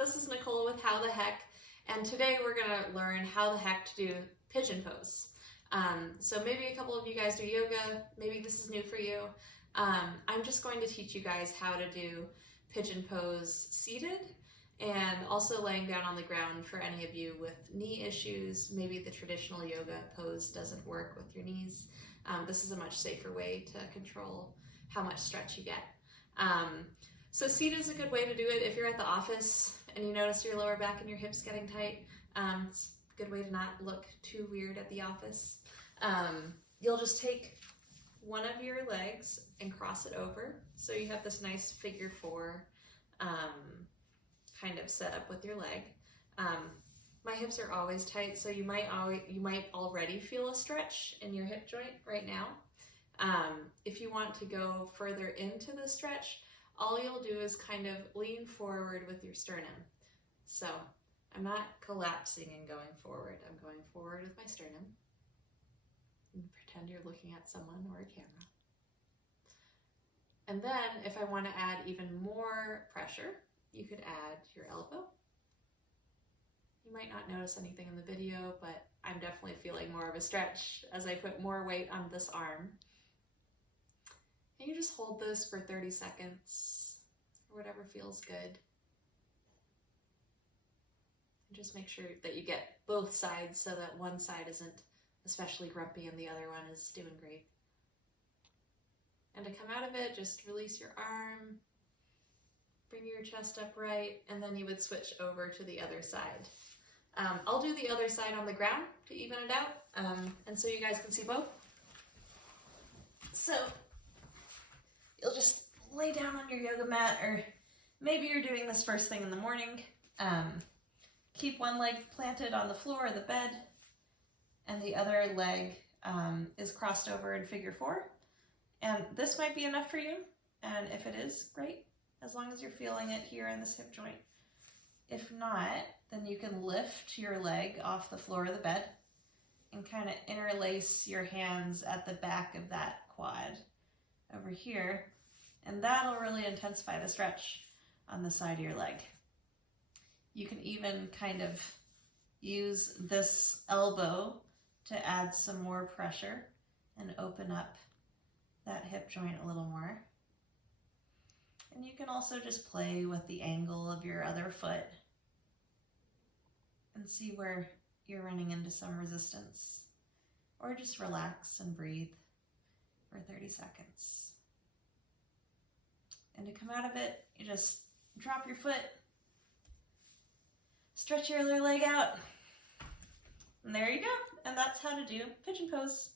this is Nicole with How the Heck, and today we're going to learn how the heck to do pigeon pose. So maybe a couple of you guys do yoga, maybe this is new for you. I'm just going to teach you guys how to do pigeon pose seated and also laying down on the ground for any of you with knee issues. Maybe the traditional yoga pose doesn't work with your knees. This is a much safer way to control how much stretch you get. So seated is a good way to do it if you're at the office and you notice your lower back and your hips getting tight. It's a good way to not look too weird at the office. You'll just take one of your legs and cross it over. So you have this nice figure four kind of set up with your leg. My hips are always tight, so you might already feel a stretch in your hip joint right now. If you want to go further into the stretch, all you'll do is kind of lean forward with your sternum. So I'm not collapsing and going forward. I'm going forward with my sternum. And pretend you're looking at someone or a camera. And then if I want to add even more pressure, you could add your elbow. You might not notice anything in the video, but I'm definitely feeling more of a stretch as I put more weight on this arm. And you just hold this for 30 seconds or whatever feels good. And just make sure that you get both sides so that one side isn't especially grumpy and the other one is doing great. And to come out of it, just release your arm, bring your chest upright, and then you would switch over to the other side. I'll do the other side on the ground to even it out, and so you guys can see both. So you'll just lay down on your yoga mat, or maybe you're doing this first thing in the morning. Keep one leg planted on the floor of the bed, and the other leg is crossed over in figure four. And this might be enough for you, and if it is, great, as long as you're feeling it here in this hip joint. If not, then you can lift your leg off the floor of the bed and kind of interlace your hands at the back of that quad over here, and that'll really intensify the stretch on the side of your leg. You can even kind of use this elbow to add some more pressure and open up that hip joint a little more. And you can also just play with the angle of your other foot and see where you're running into some resistance, or just relax and breathe for 30 seconds. And to come out of it, you just drop your foot, stretch your other leg out, and there you go. And that's how to do pigeon pose.